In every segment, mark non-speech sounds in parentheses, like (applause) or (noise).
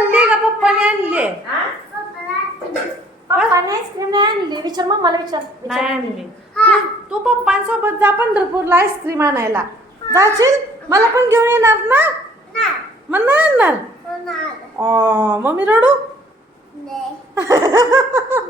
खाल्ली का पप्पाने आणली? पप्पाने आईस्क्रीम नाही आणली. विचार मम्माला विचार. नाही आणली. तू- तू पप्पांसोबत जा पंढरपूरला आईस्क्रीम आणायला. जाशील? मला पण घेऊन येणार ना? मग नाही आणणार? ओ मग मी रडू? (laughs)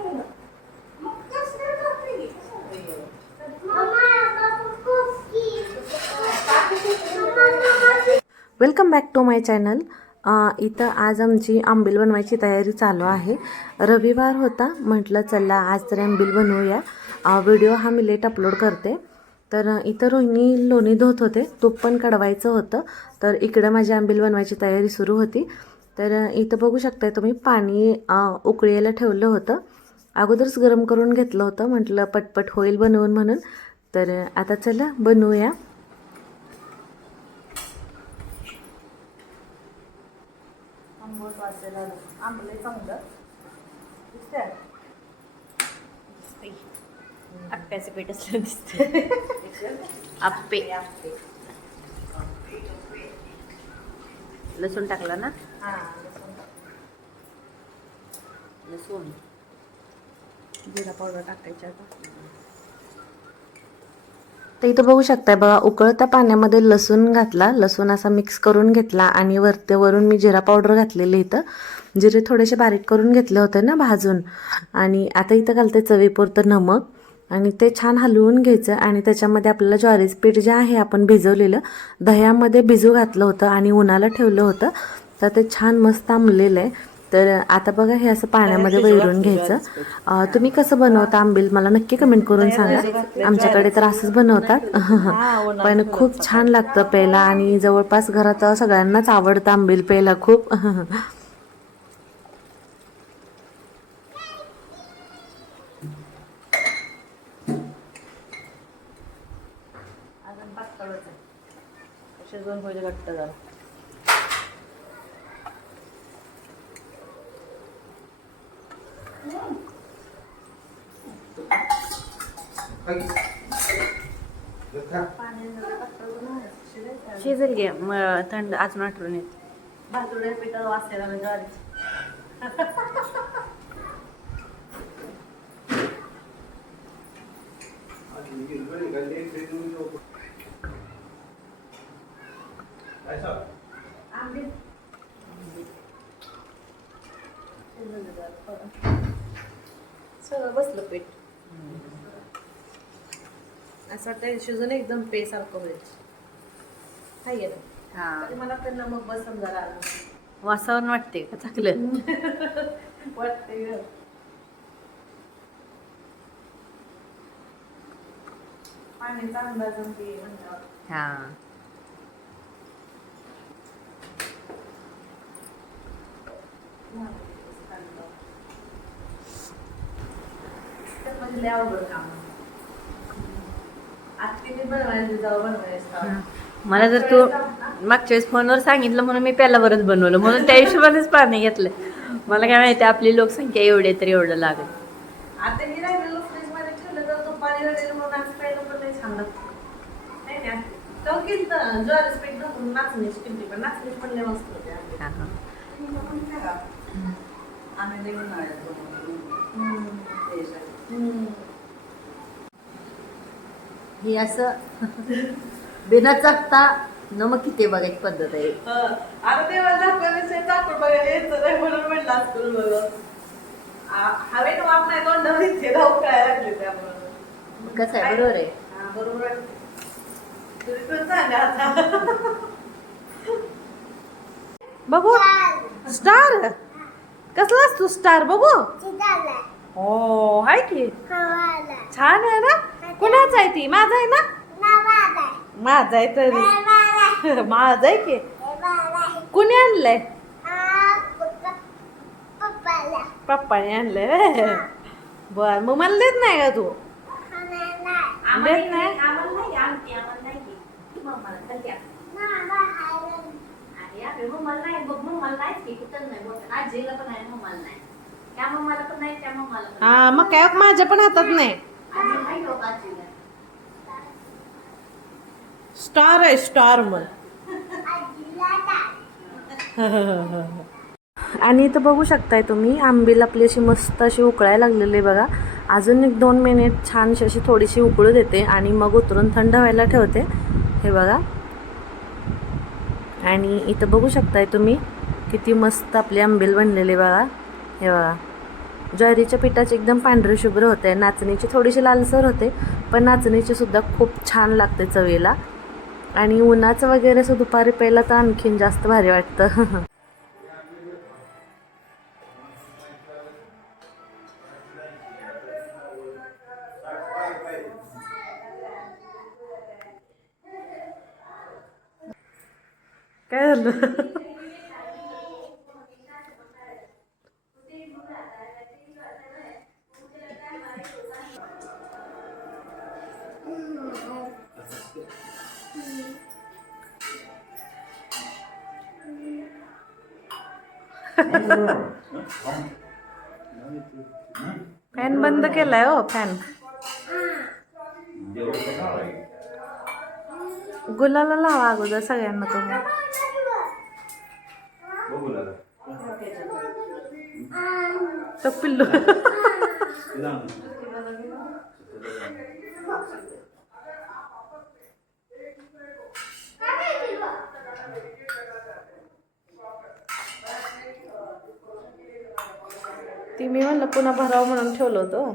Welcome back to my channel इथं आज आमची आंबील बनवायची तयारी चालू आहे. रविवार होता म्हटलं चला आज तरी आंबील बनवूया. व्हिडिओ हा मी लेट अपलोड करते. तर इथं रोहिणी लोणी धुत होते तूप पण कडवायचं होतं. तर इकडं माझी आंबील बनवायची तयारी सुरू होती. तर इथं बघू शकताय तुम्ही पाणी उकळीला उकळायला ठेवलं होतं. अगोदरच गरम करून घेतलं होतं म्हटलं पटपट होईल बनवून म्हणून. तर आता चला बनवूया. आलं आंबले चांगलं. दिसतंय? अप्प्याचं पीठ असलं दिसतं (laughs) आप्पे. लसूण टाकला ना? हां. लसूण. जिरा पावडर टाकायची आता. तर इथं बघू शकताय बघा उकळत्या पाण्यामध्ये लसूण घातला. लसूण असा मिक्स करून घेतला आणि वरते वरून मी जिरा पावडर घातलेली इथं. जिरे थोडेसे बारीक करून घेतले होते ना भाजून. आणि आता इथं घालते चवीपुरतं नमक. आणि ते छान हलवून घ्यायचं आणि त्याच्यामध्ये आपल्याला ज्वारीचं पीठ जे आहे आपण भिजवलेलं दह्यामध्ये भिजू घातलं होतं आणि उन्हाला ठेवलं होतं. तर ते छान मस्त आंबलेलं आहे. तर आता बघा हे असं पाण्यामध्ये वैरून घ्यायचं. तुम्ही कसं बनवता आंबील? मला नक्की कमेंट करून सांगा. आमच्याकडे तर असंच बनवतात. (laughs) पण खूप छान लागतं प्यायला आणि जवळपास घरात सगळ्यांनाच आवडतं आंबील प्यायला खूप. शिजवून होईल घट्ट जरा शिजेल घे मग थंड अजून आठवण येत. पिठात वाचायला सगळं बसलं पीठ. असं वाटतं शिजून एकदम पे सारखं होईल. हाय ना हा. मला त्यांना मग बसन जरा आलं. वासावरून वाटते का? चांगलं. (laughs) वाटते. पाण्याचा अंदाज हा. म्हणजे लय अवघड काम आज किती बनवायचं जाऊ बनवायचं मला जर तू मागच्या वेळेस फोनवर सांगितलं म्हणून मी पहिल्यावरच बनवलं. म्हणून त्या हिशोबानेच पाणी घेतलं. मला काय माहिती आपली लोकसंख्या एवढी तर एवढं लागेल. आता मी राहिलेलो फ्रीजमध्ये ठेवलं तर दुपारी वगैरे म्हणून आज प्यायला पण नाही छान लागतं नाही ना तो केलं ज्वारीच पीठ घालून नाचणीची केली पण नाचणीची पण लय मस्त होते आंबे. तुम्ही पण करा. आम्ही लई उन्हाळ्यात ही असं बिना चाकता नमक किती बघायची पद्धत आहे. हं. आता तेव्हा बघायला यायचं नाही म्हणून म्हणलं असतं बघ. वाप नाही धाव काय लागले त्यामुळे कसं आहे? बरोबर आहे. हा, बरोबर आहे. तुम्ही पण सांगा आता. बघू. स्टार? कसलाच तू स्टार? बघू. हो हाय की. छान आहे ना? कुणाच आहे ती? माझा आहे ना? माझा आहे तरी. (laughs) माझा आहे की. कुणी आणलंय? पप्पाने आणलंय बर मग मला देत नाही का तू? देत नाही. हा मग काय माझ्या पण हातात नाही. स्टार आहे स्टार मग आणि इथं बघू शकताय तुम्ही आंबील आपली अशी मस्त अशी उकळायला लागलेली आहे बघा. अजून एक दोन मिनिट छानशी अशी थोडीशी उकळू देते आणि मग उतरून थंड व्हायला ठेवते. हे बघा. आणि इथं बघू शकताय तुम्ही किती मस्त आपली आंबील बनलेली बघा. हे बघा. ज्वारीच्या पिठाची एकदम पांढरी शुभ्र होते. नाचणीची थोडीशी लालसर होते पण नाचणीची सुद्धा खूप छान लागते चवीला. आणि उन्हाचं वगैरे असं दुपारी प्यायला तर आणखीन जास्त भारी वाटतं. (laughs) काय झालं? फॅन बंद केलाय हो फॅन गुलाला लावा अगोदर सगळ्यांना तुम्ही. तो पिल्लू. (laughs) (laughs) मी म्हणलं पुन्हा भरावं म्हणून ठेवलं होतं.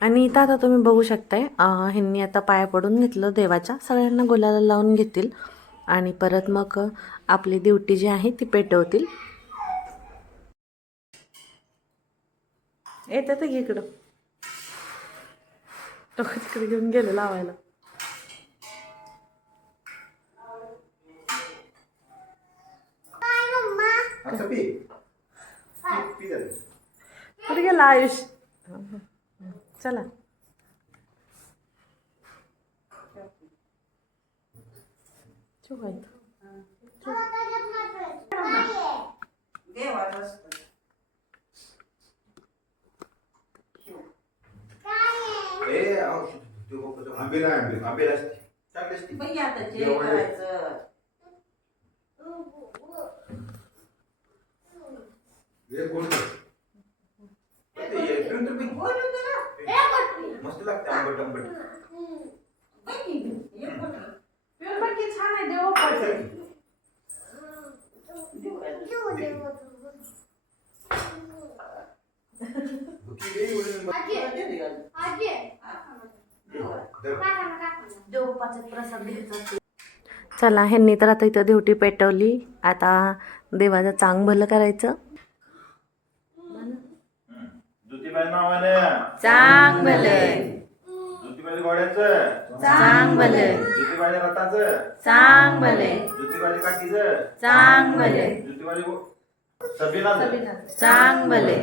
आणि इथं आता तुम्ही बघू शकताय ह्यांनी आता पाया पडून घेतलं देवाच्या. सगळ्यांना गुलाला लावून घेतील. आणि परत मग आपली ड्युटी जी आहे ती पेटवतील. येतात की इकडं. तो तिकडे घेऊन गेले लावायला. असं पी पी- पी जरा. कुठे गेला आयुष चला ठेवू का इथं? देवाचं असतं. ए, आहो, तो बघ, तो आंबील आहे, आंबील. आंबील असते. चांगली असते. बाई आता जे जेवण. करायचं हे. मस्त लागते आंबट आंबट. छान आहे. चला. ह्यांनी तर आता इथं ड्युटी पेटवली. आता देवाचं चांग भलं करायचं. ज्योतिबाई नावाने चांग भलय ज्योतिबाई घोड्याचं चांग भलय ज्योतिबाई रथाचं चांग ज्योतिबाई चांग भलय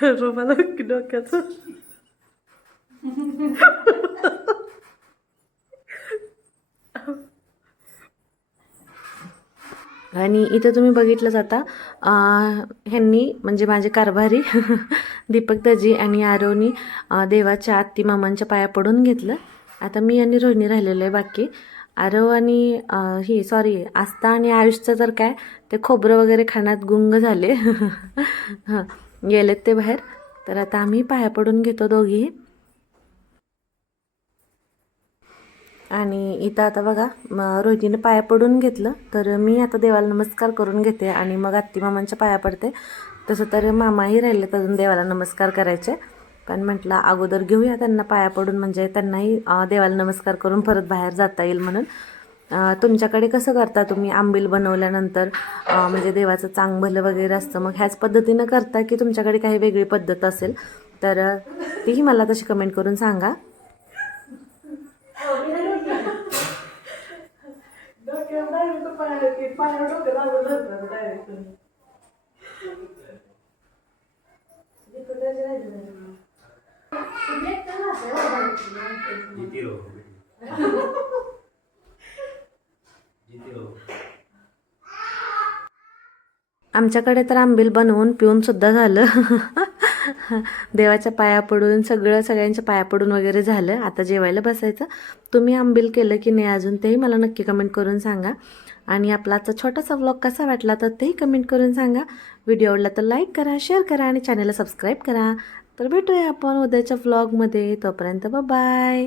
रुमाला डोक्याचं आणि इथं तुम्ही बघितलंच आता ह्यांनी म्हणजे माझे कारभारी दीपक दजी आणि आरवनी देवाच्या आत्ती मामांच्या पाया पडून घेतलं. आता मी आणि रोहिणी राहिलेलो आहे बाकी. आरव आणि ही सॉरी आस्था आणि आयुषचं तर काय ते खोबरं वगैरे खाण्यात गुंग झाले. (laughs) हां. गेलेत ते बाहेर. तर आता आम्ही पाया पडून घेतो दोघीही आणि इथं आता बघा रोहितीने पाया पडून घेतलं. तर मी आता देवाला नमस्कार करून घेते आणि मग आत्ती मामांच्या पाया पडते. तसं तर मामाही राहिलेत अजून देवाला नमस्कार करायचे. पण म्हटलं अगोदर घेऊया त्यांना पाया पडून. म्हणजे त्यांनाही देवाला नमस्कार करून परत बाहेर जाता येईल म्हणून. तुमच्याकडे कसं करता तुम्ही? आंबील बनवल्यानंतर म्हणजे देवाचं चांग भलं वगैरे असतं. मग ह्याच पद्धतीनं करता की तुमच्याकडे काही वेगळी पद्धत असेल? तर तीही मला तशी कमेंट करून सांगा. (laughs) आमच्याकडे तर आंबील बनवून पिऊन सुद्धा झालं. देवाच्या पाया पडून सगळं सगळ्यांच्या पाया पडून वगैरे झालं. आता जेवायला बसायचं. तुम्ही आंबील केलं की नाही अजून तेही मला नक्की कमेंट करून सांगा. आणि आपला आजचा छोटासा व्लॉग कसा वाटला तर तेही कमेंट करून सांगा. व्हिडिओ आवडला तर लाईक करा शेअर करा आणि चॅनलला सबस्क्राईब करा. तर भेटूया आपण उद्याच्या व्लॉगमध्ये तोपर्यंत बाय